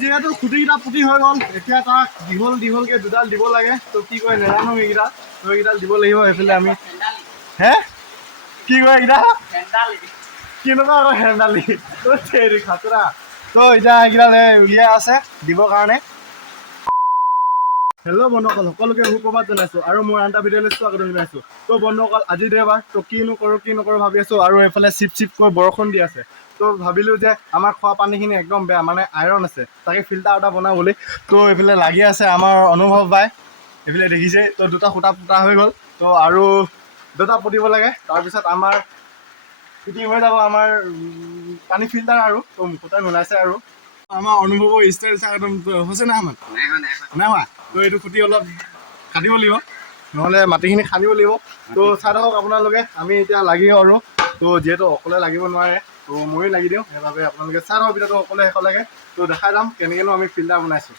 যিহেতু খুঁটিকেইটা পুতি হৈ গ'ল, এতিয়া তাক দীঘলকৈ দুডাল দিব লাগে। তো কি কয় নাজানো এইকেইটা, তো এইকেইডাল দিব লাগিব। সেইফালে আমি হে কি কয় এইকেইটা কেনেকুৱা আকৌ হেন্দালি খাতৰা। তো এতিয়া এইকেইডাল উলিয়াই আছে দিবৰ কাৰণে। হেল্ল' বন্ধুসকল, সকলোকে সুপ্ৰভাত জনাইছোঁ আৰু মোৰ আন এটা ভিডিঅ'লৈ স্বাগতম জনাইছোঁ। তো বন্ধুসকল, আজি দেওবাৰ, তো কি নকৰোঁ ভাবি আছোঁ। আৰু এইফালে চিপকৈ বৰষুণ দি আছে। তো ভাবিলোঁ যে আমাৰ খোৱা পানীখিনি একদম বেয়া, মানে আইৰণ আছে, তাকে ফিল্টাৰ এটা বনাওঁ বুলি। তো এইফালে লাগি আছে আমাৰ অনুভৱ বাই, এইফালে দেখিছে। তো দুটা সূতা পুতা হৈ গ'ল, তো আৰু দুটা পুতিব লাগে। তাৰপিছত আমাৰ ফিটিং হৈ যাব আমাৰ পানী ফিল্টাৰ। আৰু তো মুখতে নোলাইছে আৰু আমাৰ অনুভৱৰ ষ্টাইল চাই একদম হৈছে নাই আমাৰ নাই হোৱা। তো এইটো খুঁটি অলপ কাটিব লাগিব, নহ'লে মাটিখিনি খান্দিব লাগিব। তো চাই থাকক আপোনালোকে, আমি এতিয়া লাগি আৰু তো যিহেতু অকলে লাগিব নোৱাৰে, তো ময়ো লাগি দিওঁ। সেইবাবে আপোনালোকে চাই থাকক ভিডিঅ'টো অকলে শেষলৈকে। তো দেখাই যাম কেনেকৈনো আমি ফিল্টাৰ বনাইছোঁ।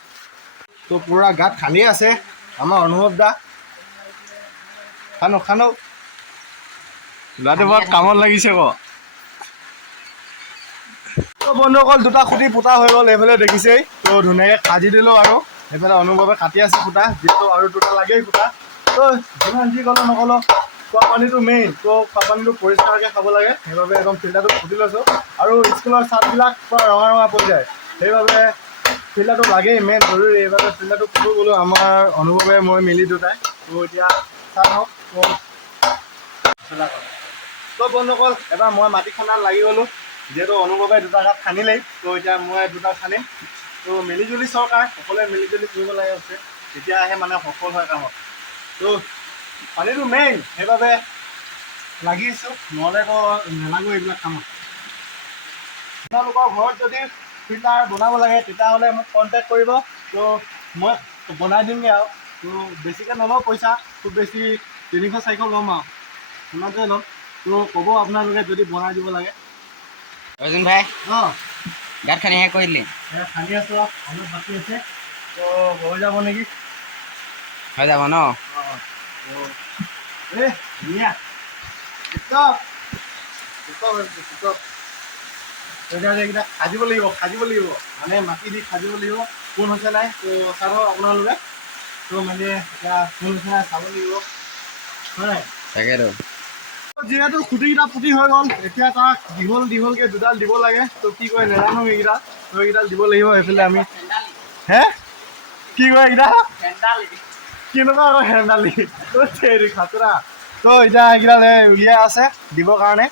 তো পূৰা গাত খান্দি আছে আমাৰ অনুভৱ দা। খানো ল'ৰাটো বৰ কামত লাগিছে আকৌ। তো বন্ধুসকল, দুটা খুঁটি পুতা হৈ গ'ল, এইফালে দেখিছেই। তো ধুনীয়াকৈ সাজি দিলোঁ আৰু এইফালে অনুভৱে কাটি আছে সূতা, যিহেতু আৰু দুটা লাগেই সূতা। তো যিমান যি ক'লেও নক'লেও খোৱা পানীটো মেইন। তো খোৱা পানীটো পৰিষ্কাৰকৈ খাব লাগে, সেইবাবে একদম ফিল্টাৰটো ফুটি লৈছোঁ। আৰু স্কুলৰ ছাদবিলাক পূৰা ৰঙা পৰি যায়, সেইবাবে ফিল্টাৰটো লাগেই, মেইন জৰুৰী। এইবাবে ফিল্টাৰটো ফুটো গ'লোঁ আমাৰ অনুভৱে মই মিলি দুটাই। তো এতিয়া চাই হওক। তো বন্ধুসকল, এবাৰ মই মাটি খন্দাত লাগি গ'লোঁ, যিহেতু অনুভৱে দুটা গাঁত খান্দিলেই। তো এতিয়া মই দুটা খান্দিম। তো মিলিজুলি চৰকাৰ সকলোৱে মিলিজুলি কৰিব লাগে আছে, তেতিয়াহে মানে সফল হয় কামত। তো পানীটো মেইন, সেইবাবে লাগিছোঁ, নহ'লেতো নালাগো এইবিলাক কামত। আপোনালোকৰ ঘৰত যদি ফিল্টাৰ বনাব লাগে তেতিয়াহ'লে মোক কণ্টেক্ট কৰিব। তো মই বনাই দিমগৈ আৰু। তো বেছিকৈ নলওঁ পইচা, খুব বেছি 300-400 ল'ম আৰু সিমানটোৱে ল'ম। তো ক'ব আপোনালোকে যদি বনাই দিব লাগে। অৰ্জুন ভাই, অঁ গাঁত খান্দি শেষ কৰিলি? খান্দি আছোঁ, অলপ বাকী আছে। তো হৈ যাব নেকি? হৈ যাব ন? অঁ ধুনীয়া এতিয়া এইকেইটা সাজিব লাগিব, মানে মাটি দি সাজিব লাগিব। কোন হৈছে নাই তো চাব আপোনালোকে। তো মানে এতিয়া কোন হৈছে নাই চাব লাগিব, হয় নাই? তাকেতো। যিহেতু খুঁটিকেইটা পুতি হৈ গ'ল, এতিয়া তাক দীঘলকৈ দুডাল দিব লাগে। তো কি কয় নাজানো এইকেইটা, তো এইকেইডাল দিব লাগিব। এইফালে আমি হে কি কয় এইকেইটা কেনেকুৱা আকৌ হেন্দালি খাতৰা। তো এতিয়া এইকেইডাল উলিয়াই আছে দিবৰ কাৰণে।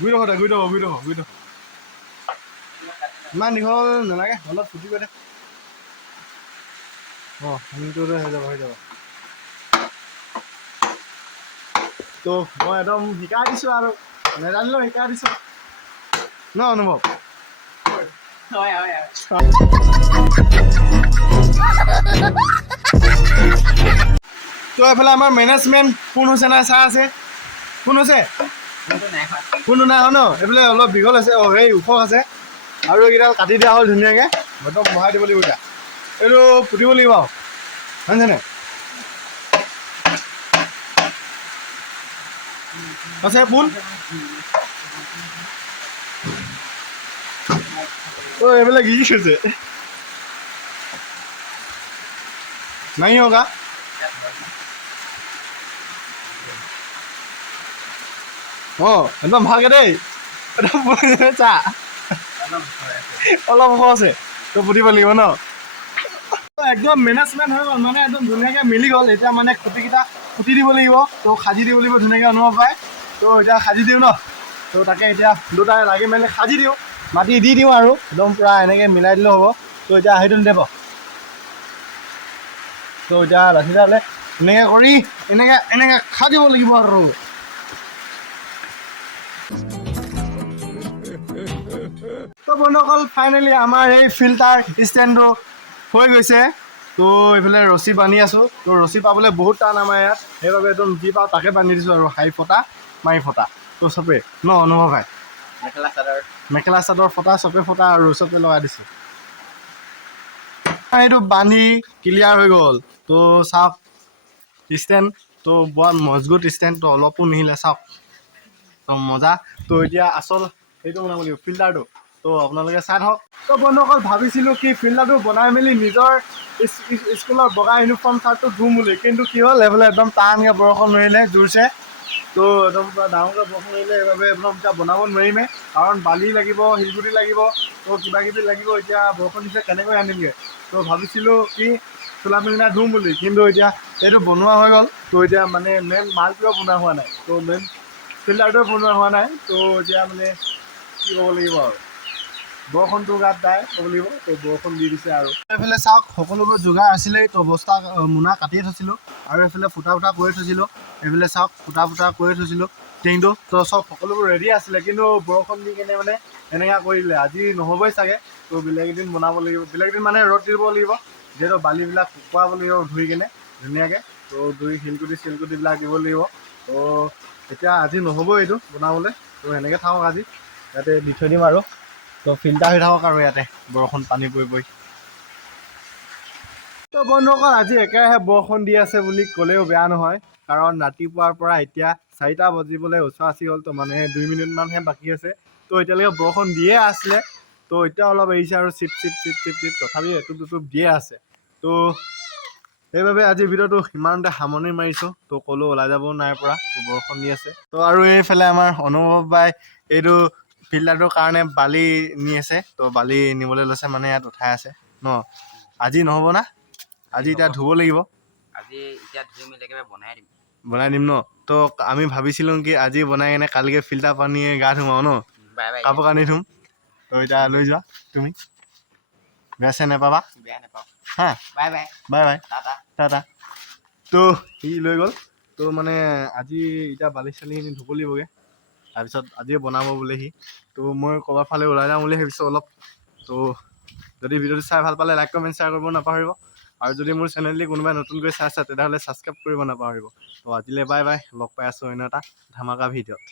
গুৰি থ ইমান দীঘল নালাগে, অলপ ছুটি কৰি দে। অঁ হৈ যাব। তো মই একদম শিকাই দিছোঁ আৰু নেজানিলেও শিকাই দিছোঁ ন অনুভৱ। তো এইফালে আমাৰ মেনেজমেণ্ট কোন হৈছে নাই চাই আছে। কোন হৈছে? কোনটো নাই ন? এইফালে অলপ দীঘল আছে, সেই ওখ আছে। আৰু এইকেইডাল কাটি দিয়া হ'ল ধুনীয়াকৈ, একদম বহাই দিব লাগিব। এতিয়া এইটো পুতিব লাগিব আৰু, জানিছেনে? আছে পোন। তো এইবিলাক কি হৈছে নাই হোগা। অঁ একদম ভালকৈ দেই, একদম চা অলপ ওখ আছে। তো পুতিব লাগিব ন? একদম মেনেজমেণ্ট হৈ গ'ল, মানে একদম ধুনীয়াকৈ মিলি গ'ল। এতিয়া মানে খুঁটিকেইটা পুতি দিব লাগিব, তো সাজি দিব লাগিব ধুনীয়াকৈ অনুভৱ পাই। তো এতিয়া সাজি দিওঁ ন? তো তাকে এতিয়া দুটাই লাগি মেলি সাজি দিওঁ, মাটি দি দিওঁ আৰু একদম পূৰা এনেকৈ মিলাই দিলেও হ'ব। তো এতিয়া সেইটো নিদিব। তো এতিয়া লাঠিডালে এনেকৈ কৰি এনেকৈ সাজিব লাগিব আৰু। তো বন্ধুসকল, ফাইনেলি আমাৰ এই ফিল্টাৰ ষ্টেণ্ডটো হৈ গৈছে। তো এইফালে ৰছী বান্ধি আছোঁ। তো ৰছী পাবলৈ বহুত টান আমাৰ ইয়াত, সেইবাবে একদম যি পাওঁ তাকে বান্ধি দিছোঁ আৰু হাৰি ফটা মাৰি ফটা। তো চবেই ন অনুভৱ হয়, মেখেলা চাদৰ ফটা, চবে ফটা আৰু চবে লগাই দিছোঁ। এইটো বান্ধি ক্লিয়াৰ হৈ গ'ল। তো চাওক ষ্টেণ্ড, তো বৰ মজবুত ষ্টেণ্ড, তো অলপো নিহিলে চাওক, তো মজা। তো এতিয়া আচল সেইটো বনাব লাগিব ফিল্টাৰটো। তো আপোনালোকে চাই থাকক। তো বন্ধুসকল ভাবিছিলোঁ কি ফিল্টাৰটো বনাই মেলি নিজৰ স্কুলৰ বগা ইউনিফৰ্ম চাৰ্টটো ধুম বুলি, কিন্তু কি হ'ল এইফালে একদম টানকৈ বৰষুণ ধৰিলে জোৰছে। তো একদম পুৰা ডাঙৰকৈ বৰষুণ ধৰিলে, এইবাবে একদম এতিয়া বনাব নোৱাৰিমে, কাৰণ বালি লাগিব, শিলগুটি লাগিব, তো কিবা কিবি লাগিব। এতিয়া বৰষুণ দিছে কেনেকৈ আনিমগৈ। তো ভাবিছিলোঁ কি চোলা পিন্ধা ধুম বুলি, কিন্তু এতিয়া এইটো বনোৱা হৈ গ'ল। তো এতিয়া মানে মেইন মালটোৱে বনোৱা হোৱা নাই, তো মেইন ফিল্টাৰটোৱে বনোৱা হোৱা নাই। তো এতিয়া মানে কি ক'ব লাগিব আৰু বৰষুণটো গাত দাই ক'ব লাগিব। তো বৰষুণ দি দিছে আৰু এইফালে চাওক সকলোবোৰ যোগাৰ আছিলেই। তো বস্তা মোনা কাটিয়ে থৈছিলোঁ, আৰু এইফালে ফুটা কৰি থৈছিলোঁ। এইফালে চাওক ফুটা কৰি থৈছিলোঁ টিংটো। তো চব সকলোবোৰ ৰেডি আছিলে, কিন্তু বৰষুণ দি কেনে মানে এনেকুৱা কৰি দিলে। আজি নহ'বই চাগে। তো বেলেগ এদিন বনাব লাগিব, বেলেগ এদিন মানে ৰ'দ দিব লাগিব, যিহেতু বালিবিলাক শুকুৱাব লাগিব ধুই কেনে ধুনীয়াকৈ। তো ধুই শিলগুটিবিলাক দিব লাগিব। তো এতিয়া আজি নহ'বই এইটো বনাবলৈ। তো সেনেকৈ থাকক, আজি ইয়াতে দি থৈ দিম আৰু। তো ফিল্টাৰ হৈ থাকক আৰু ইয়াতে বৰষুণ পানী পৰি। তো বন্ধুসকল আজি একেৰাহে বৰষুণ দি আছে বুলি ক'লেও বেয়া নহয়, কাৰণ ৰাতিপুৱাৰ পৰা এতিয়া 4টা বাজিবলৈ ওচৰা-ওচৰি হ'ল। তো মানে 2 মিনিটমানহে বাকী আছে। তো এতিয়ালৈকে বৰষুণ দিয়ে আছিলে। তো এতিয়া অলপ এৰিছে আৰু চিপ তথাপিও এটুপ দুটুপ দিয়ে আছে। তো সেইবাবে আজি ভিডিঅ'টো ইমানতে সামৰণি মাৰিছোঁ। তো ক'লো ওলাই যাব নাই পৰা, তো বৰষুণ দি আছে। তো আৰু এইফালে আমাৰ অনুভৱ বাই এইটো ফিল্টাৰটোৰ কাৰণে বালি নি আছে। তো বালি নিবলৈ লৈছে, মানে ইয়াত উঠাই আছে ন। আজি নহ'ব না, আজি এতিয়া ধুব লাগিব। আজি এতিয়া ধুই মেলি একেবাৰে বনাই দিম ন। তো আমি ভাবিছিলোঁ কি আজি বনাই কেনে কালিকৈ ফিল্টাৰ পানীয়ে গা ধুম আৰু ন, বাই বাই কাপোৰ কানি ধুম। তো এতিয়া লৈ যোৱা তুমি, বেয়া চেয়া নাপাবা। বেয়া নাপাওঁ। হা, bye bye bye bye, Tata. তো সি লৈ গ'ল। তো মানে আজি এতিয়া বালি চালিখিনি ধুব লাগিবগৈ, তাৰপিছত আজিয়ে বনাব বোলে সি। তো মই ক'ৰবাৰ ফালে ওলাই যাওঁ বুলি ভাবিছোঁ অলপ। তো যদি ভিডিঅ'টো চাই ভাল পালে লাইক কমেণ্ট শ্বেয়াৰ কৰিব নাপাহৰিব, আৰু যদি মোৰ চেনেলটি কোনোবাই নতুনকৈ চাইছে তেতিয়াহ'লে ছাবস্ক্ৰাইব কৰিব নাপাহৰিব। তো আজিলৈ বাই বাই, লগ পাই আছোঁ অন্য এটা ধামাকা ভিডিঅ'ত।